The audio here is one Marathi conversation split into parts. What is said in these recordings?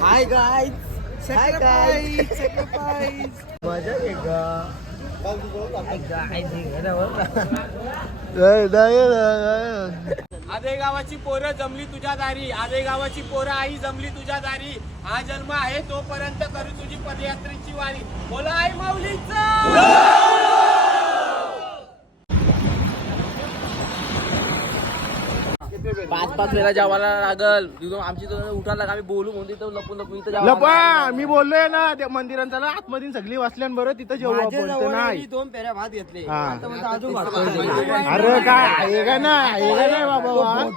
हाय गाइस, मजा येगा. आधे गावाची पोरं जमली तुझ्या दारी, आधे गावाची पोरं आई जमली तुझ्या दारी. हा जन्म आहे तोपर्यंत करू तुझी पदयात्रेची वारी. बोला आई माऊलीचा. पाच वेळा जेवायला लागल. आमची उठायला आम्ही बोलू म्हणून तिथं लपून इथं लपा मी बोललोय ना त्या मंदिरांचा आतमध्ये सगळी वाचल्यान तिथं जेवू आपण नाही. 2 पेऱ्या भात घेतले. अरे काय आहे का नाही बाबा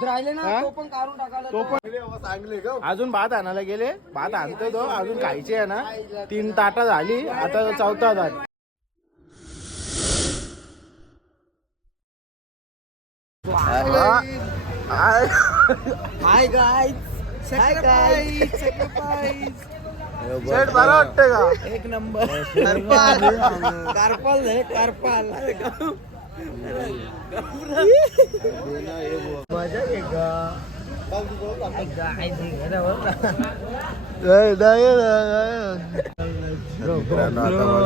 राहिले ना तो पण काढून टाकायला. तो पण अजून भात आणायला गेले. भात आणतो तो अजून खायचे आहे ना. 3 ताटा झाली आता 4था ताट. हाय गाइस, सेट बरं वाटतंय का? एक नंबर. कारपाल आहे कारपाल. मजा येगा.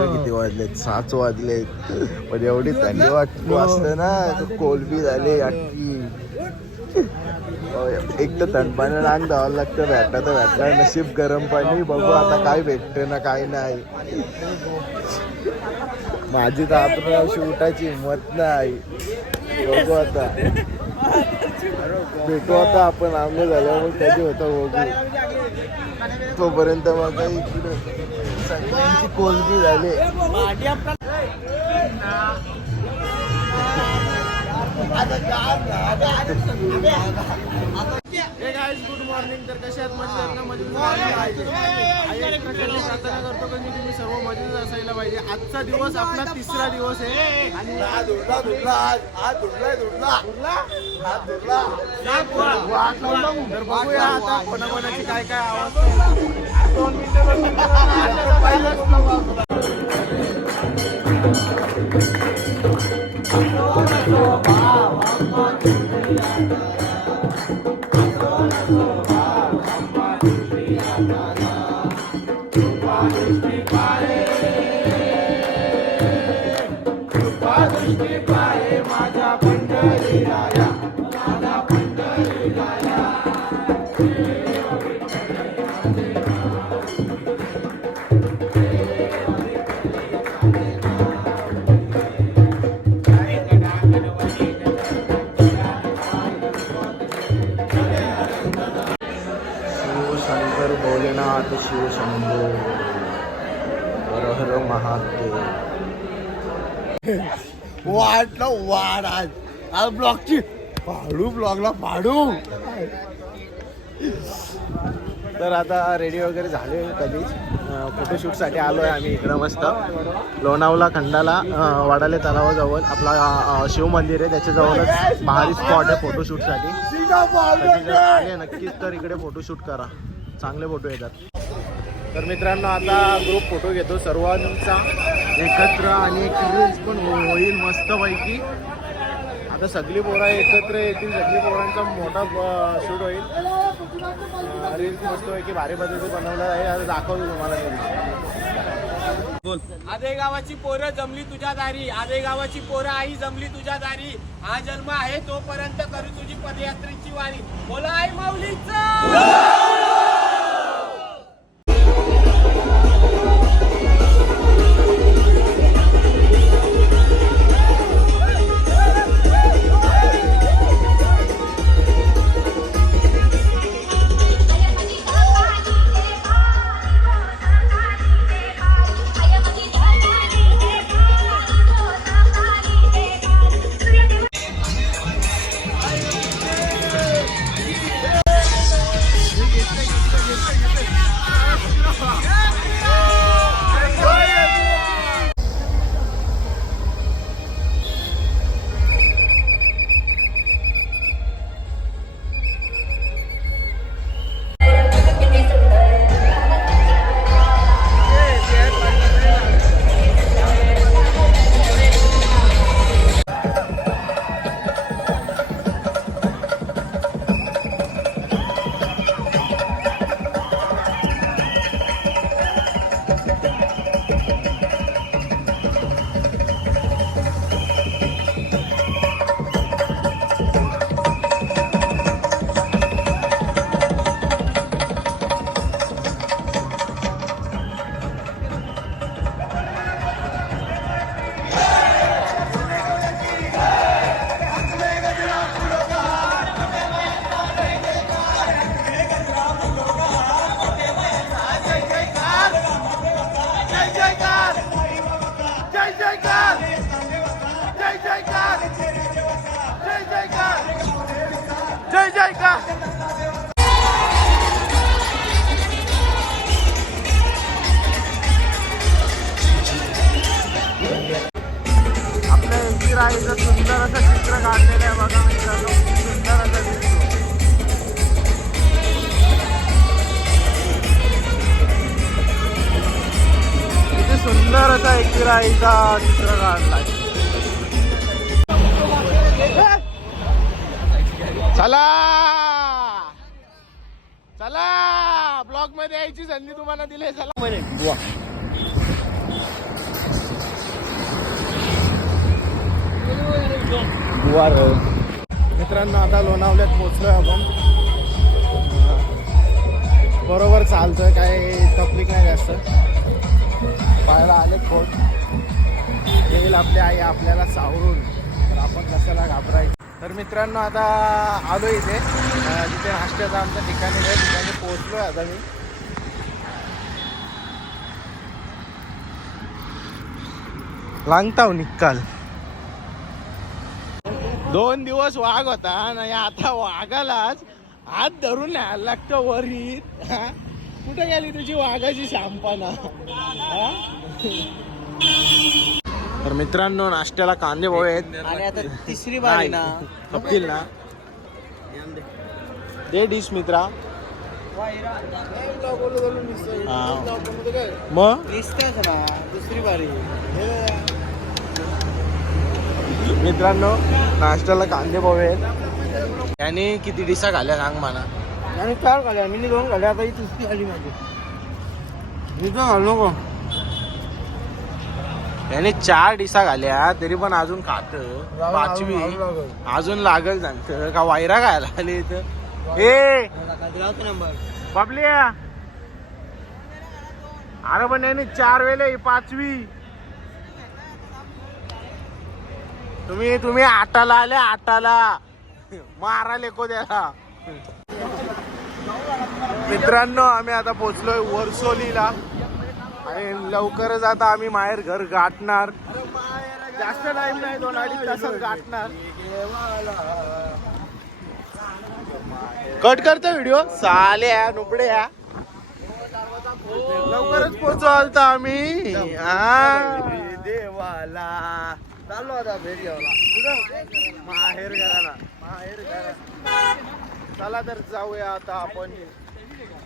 किती वाजलेत? 6 वाजलेत. पण एवढी थंडी वाजते ना. कोलबी झाली अटकी. एक तर थंड पाणी नाक धावायला लागतं. भेटला तर भेटला. नशीब गरम पाणी. बघू आता काय भेटते ना काय नाही. माझी तर आपण उठायची हिंमत नाही. बघू आता भेटू आता आपण आमने झाल्यावर कधी होतं बघू. तोपर्यंत मग इकडे सगळ्यांची कोलबी झाली. Good morning. तर कशा आहात? प्रार्थना करतो की तुम्ही सर्व मजेत असायला पाहिजे. आजचा दिवस आपला 3रा दिवस आहे आणि तर बघूया आता कोणाकोणाची काय काय आवाज. 2 शंकर भोलेनाथ शिव शंभो हर हर महादेव. वाढलं वाढ आज ब्लॉगची ब्लॉगला पाडू. तर आता रेडी वगैरे झाले कधीच. फोटोशूटसाठी आलो आहे आम्ही इकडं मस्त लोणावळा खंडाला वाडाले तलावाजवळ आपला शिव मंदिर आहे. त्याच्याजवळच भारी स्पॉट आहे फोटोशूटसाठी. आले नक्कीच तर इकडे फोटोशूट करा. चांगले फोटो येतात. तर मित्रांनो आता ग्रुप फोटो घेतो सर्वांचा एकत्र आणि एक रील्स पण होईल मस्तपैकी. आता सगळी पोरं एकत्र येतील. सगळी पोरांचा मोठा शूट होईल. रील्स मस्तपैकी भारी पद्धतीने बनवला आहे. आता दाखवतो तुम्हाला. आधे गावाची पोरं जमली तुझ्या दारी, आधे गावाची पोरं आई जमली तुझ्या दारी. हा जन्म आहे तोपर्यंत करू तुझी पदयात्रेची वारी. बोला आई माऊलीचा. बघा इथं चित्र काढलाय. चला चला ब्लॉग मध्ये यायची संधी तुम्हाला दिली. चला मित्रांनो आता लोणावल्यात पोहोचलोय आपण. बरोबर चालतोय, काही तकलीफ नाही जास्त. पाहायला आले खोट येईल आपली आई आपल्याला सावरून, तर आपण कशाला घाबरायचं. तर मित्रांनो आता आलो इथे जिथे नाश्त्याचं आमच्या ठिकाणी आहे, तिथे पोहोचलोय आता मी. लागताव निकाल 2 दिवस वाघ होता नाही, आता वाघालाच हात धरून न्यायला लागतं वरीत. कुठे गेली तुझी वाघाची शांपणा. तर मित्रांनो नाश्त्याला कांदे पोहे आहेत आणि आता तिसरी बारी ना खपतील ना. दे डिश मित्रा. मग दिसतेच ना दुसरी बारी. मित्रांनो नाश्त्याला कांदे पोहे आहेत. त्याने किती डिशा घाल्या सांग मला. आणि 4 खाल्या मी 2 खाल्या, आता ही तिसरी आली माझी. मी तर घालू नको. त्याने 4 डिशा घाल्या तरी पण अजून खात. 5वी अजून लागल सांगत का वायरा खायला आले इथं. ए बाबल्या अरे पण याने 4 वेळे 5वी. तुम्ही आटाला आले, आटाला मारा लेको द्याला. मित्रांनो आम्ही आता पोहोचलोय वरसोलीला आणि लवकरच आता आम्ही माहेर घर गाठणार. जास्त टाइम नाही, 2-2.5 तासात गाठणार. कट करतो व्हिडिओ साल्या नुपड्या. लवकरच पोहोचू आलता आम्ही. देवाला चाललो आता भेट घ्यायला माहेर घराला. चला तर जाऊया आता आपण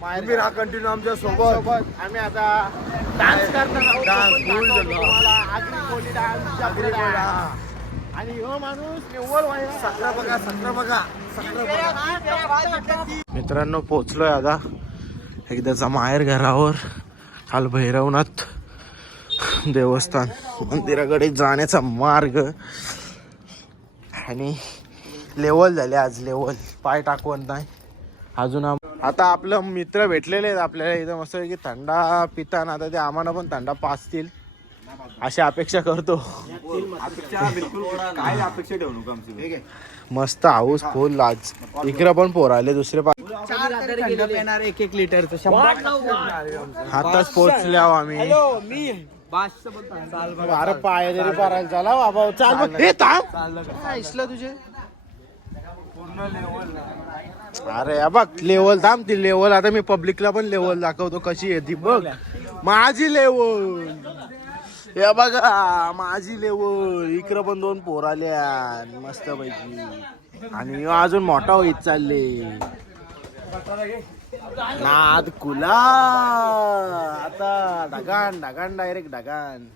तुम्ही राहा कंटिन्यू आमच्या सोबत. आम्ही आता डान्स करणार आहोत. डान्स, फुल झालं. तुम्हाला आगरी कोळी डान्स, जबरी डान्स. आणि हो माणूस निव्वळ व्हायला. सक्रा बघा. मित्रांनो पोचलोय आता एकदाचा माहेर घरावर. काल भैरवनाथ देवस्थान मंदिराकडे जाण्याचा मार्ग आणि लेवल झाले आज. लेवल पाय टाकवत नाही अजून. आता आपलं मित्र भेटलेले आहेत आपल्याला इथं मस्त की थंडा पिताना. आता ते आम्हाला पण थंडा पाचतील अशी अपेक्षा करतो. काय अपेक्षा ठेवू नका आमची. मस्त हाऊस फुल आज. इकडे पण पोर आले दुसरे 1 लिटरचं 100. हाताच पोचल्या आम्ही. अरे पाय जरी परायला चला बाबा चाल. हे थांब काय इसलं तुझे. अरे बघ लेवल थांब. ती लेवल आता मी पब्लिकला पण लेवल दाखवतो कशी आहे ती. बघ माझी लेवल. हे बघा माझी लेवल. इकडं पण 2 पोर आल्या मस्त पैकी. आणि अजून मोठा होईत चालले. नाद कुला आता ढगान डायरेक्ट ढगान.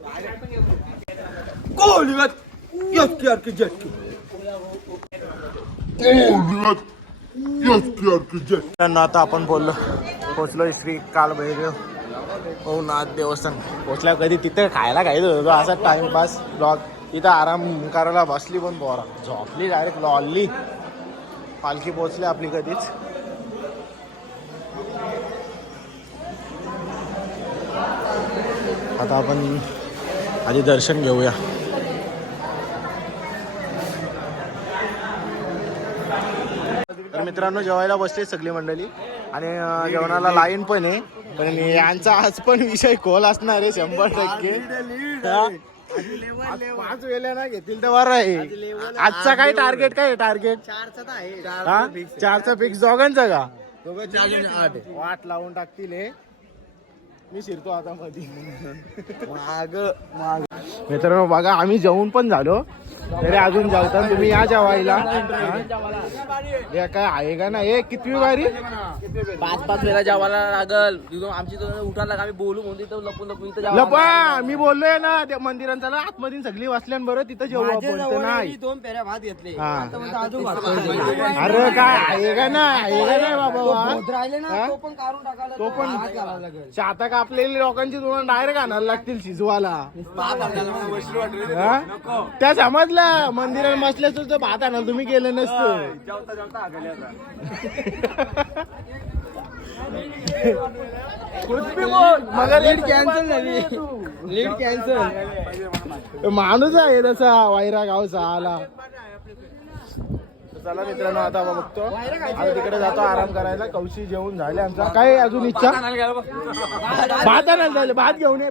आता आपण पोचलोय श्री कालभैरव भवनाथ देवस्थान. पोचल्या कधी तिथे खायला होतो असा टाइमपास ब्लॉग. तिथं आराम करायला बसली पण पोरा झोपली डायरेक्ट लॉलली. पालखी पोचली आपली कधीच. आता आपण आधी दर्शन घेऊया. तर मित्रांनो जेवायला बसले सगळी मंडळी आणि जेवणाला लाईन पण आहे. पण यांचा आज पण विषय खोल असणार आहे 100%. 5 वेळा ना घेतील तर बरं आहे. आजचा काय टार्गेट काय टार्गेट 4चा फिक्स. दोघांचा का 8 वाट लावून टाकतील हे. मी शिरतो आता मध्ये. मित्रांनो बघा आम्ही जेवून पण झालो तरी अजून जेवता तुम्ही या जेवायला. हे काय आहे का ना हे कितवी वारी 5-5 वेळा जेवायला लागल. तिथून आमची उठायला आम्ही बोलू म्हणून तिथं लपून लपून इथं लपा मी बोललोय ना त्या मंदिरात चला आतमध्ये सगळी वाचल्यान तिथं जेवू आपण तर नाही. 2 पेऱ्या भात घेतले हा. आता म्हणतो अजून भात अरे काय आहे का नाही बाबा वा? राहिले ना हा? तो पण काढून टाकायला तो पण भात घालायला लागेल. शाता कापलेली लोकांची तुम्हाला डायरेक्ट आणायला लागतील शिजवाला. हा? त्या समजला मंदिरात बसल्या तर भात आणाल तुम्ही केलं नसतं. कुछ भी बोल मगर लीड कॅन्सल झाली. Lead cancel. माणूस आहे तसा वायरा गावचा आला. चला मित्रांनो आता बघतो आता तिकडे जातो आराम करायला. कौशी जेवून झाले आमचा. काय अजून इच्छा भात आणायला झाले. भात घेऊन ये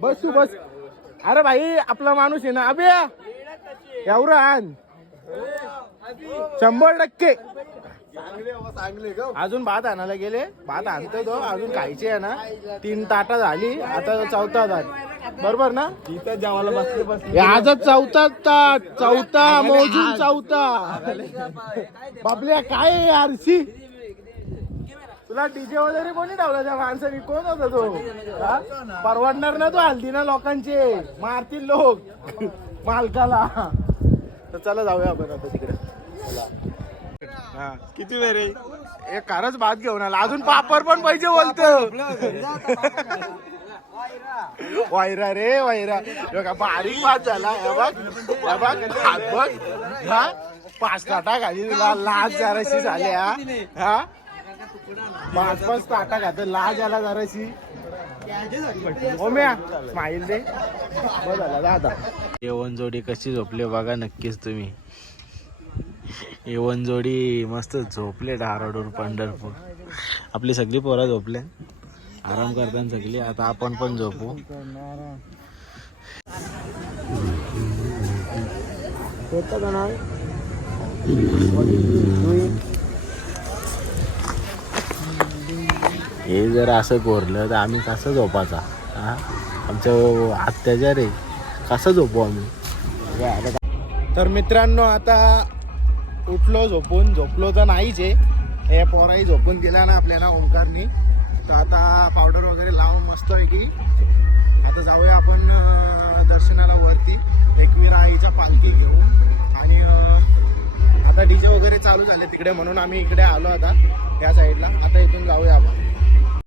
बस तू बस. अरे भाई आपला माणूस आहे ना अबे एवढं आण 100%. अजून भात आणायला गेले. भात आणतो तो अजून खायचे आहे ना. 3 ताटा झाली आता 4था ताट बरोबर ना. इथं जेवायला बसले आजच 4था ताट 4था मोजून 4था. बापल्या काय आहे आरसी तुला डीजे वगैरे कोणी ठेवला त्या माणसाने कोण होता तो हा? परवडणार ना तो हल्दी ना लोकांचे मारतील लोक मालकाला. तर चला जाऊया आपण आता तिकडे. किती वेळ रे एक खरंच भात घेऊन आला. अजून पापड पण पाहिजे बोलतो. वायरा रे वायरा बघा बारीक भात झाला. हे बघ हात बघ हा 5 ताटा खाली तुला लाज जराशी झाली हा 5 ताटा खात लाज आला जराशी. ओम्या स्माईल दे बस झाला जा आता. येवन जोडी कशी झोपले बघा नक्कीच तुम्ही. येवन जोडी मस्त झोपले धाराडून पंढरपूर. आपली सगळी पोरं झोपले आराम करताना सगळी. आता आपण पण झोपू. हे जर असं कोरलं तर आम्ही कसं झोपायचा हा. आमचं अत्याचार आहे कसं झोपू आम्ही. तर मित्रांनो आता उठलो झोपलो तर नाहीच आहे. हे पोराही झोपून गेला ना आपल्याला ओमकारनी. तर आता पावडर वगैरे लावून मस्त आहे की आता जाऊया आपण दर्शनाला वरती. एकवीर आईचा पालखी घेऊन. आणि आता डीजे वगैरे चालू झाले तिकडे म्हणून आम्ही इकडे आलो आता या साईडला. आता इथून जाऊया आपण.